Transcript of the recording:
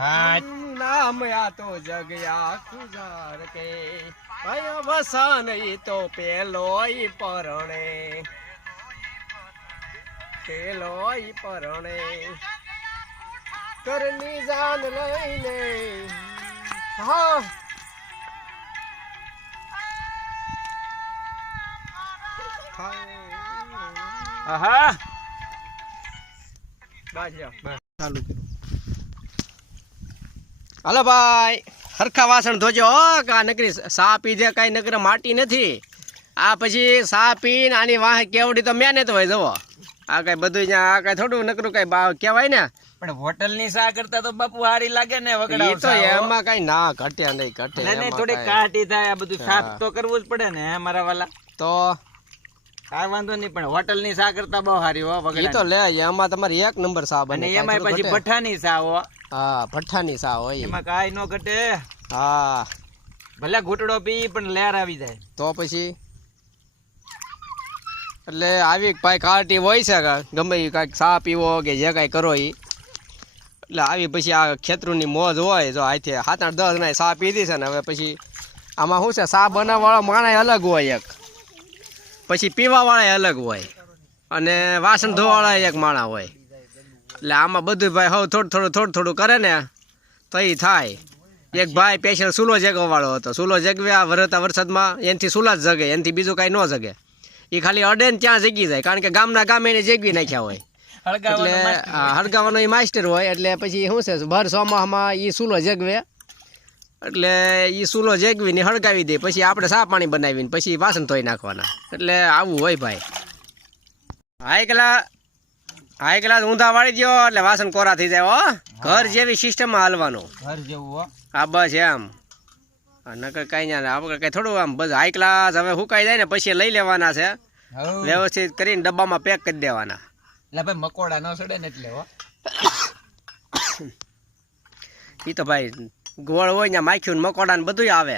નામ આ તો જગ્યા ખુજાર કે ભાઈ વસન ઈ તો પેલોય પરણે કરની જાન લઈને હા આહા ચાલુ હાલો ભાઈ હરખા વાસણ ધોજો કા નકરી સા પીધે કઈ નકર માટી નથી આ પછી સા પીને આની વાહ કેવડી તો મેને તો હોય જવો આ કઈ બધું આ કઈ થોડું નકરું કઈ કેવાય ને પણ હોટલ ની સા કરતા તો બાપુ હારી લાગે ને વગડા તો એમાં કઈ ના ઘટે નહીં ઘટે નહીં થોડી કાટી થાય આ બધું સાફ તો કરવું જ પડે ને મારા વાલા તો આ વાંધો નહીં પણ હોટલ ની સા કરતા બહુ હારી હો વગડા તો લે એમાં તમારી એક નંબર સા બને એમાં પછી ભઠ્ઠાની સા હો હા ભઠ્ઠાની સા હોય એમાં કાઈ નો ઘટે હા ભલે ઘૂંટડો પી પણ લહેર આવી જાય તો પછી એટલે આવી ભાઈ કાટી હોય છે ગમે એ કાંઈક સા પીવો કે જે કાંઈ કરો એ એટલે આવી પછી આ ખેતરુની મોજ હોય જો આથી 7-8-10 ના સા પીધી છે ને હવે પછી આમાં શું છે સા બનાવવાળા માણસ અલગ હોય એક પછી પીવાવાળા અલગ હોય અને વાસણ ધોવાળા એક માણા હોય એટલે આમાં બધું ભાઈ હવે થોડું કરે ને તો એ થાય એક ભાઈ સ્પેશિયલ સૂલો જગવાવાળો હતો સૂલો જગવ્યા વરસતા વરસાદમાં એનાથી સૂલા જ જગે એનાથી બીજું કાંઈ ન જગે એ ખાલી અડે ને ત્યાં જગી જાય કારણ કે ગામના ગામે એને જગવી નાખ્યા હોય એટલે હળગાવાનો એ માસ્ટર હોય એટલે પછી શું છે ભર સોમાહમાં એ સૂલો જગવે એટલે એ સૂલો જગવીને હળગાવી દે પછી આપણે સા પાણી બનાવીને પછી વાસણ ધોઈ નાખવાના એટલે આવું હોય ભાઈ હાઈ ક્લાસ ઊંધા વાળી દો એટલે વાસણ કોરા થઈ જાય હો ઘર જેવી સિસ્ટમમાં હાલવાનું ઘર જેવું હા બસ એમ નકર કઈ ના આપણે કઈ થોડું આમ બસ હાઈ ક્લાસ હવે સુકાઈ જાય ને પછી લઈ લેવાના છે વ્યવસ્થિત કરીને ડબ્બામાં પેક કરી દેવાના એટલે ભાઈ મકોડા ન સડે ને એટલે હો એ તો ભાઈ ગોળ હોય ને માખ્યું ને મકોડા ને બધું આવે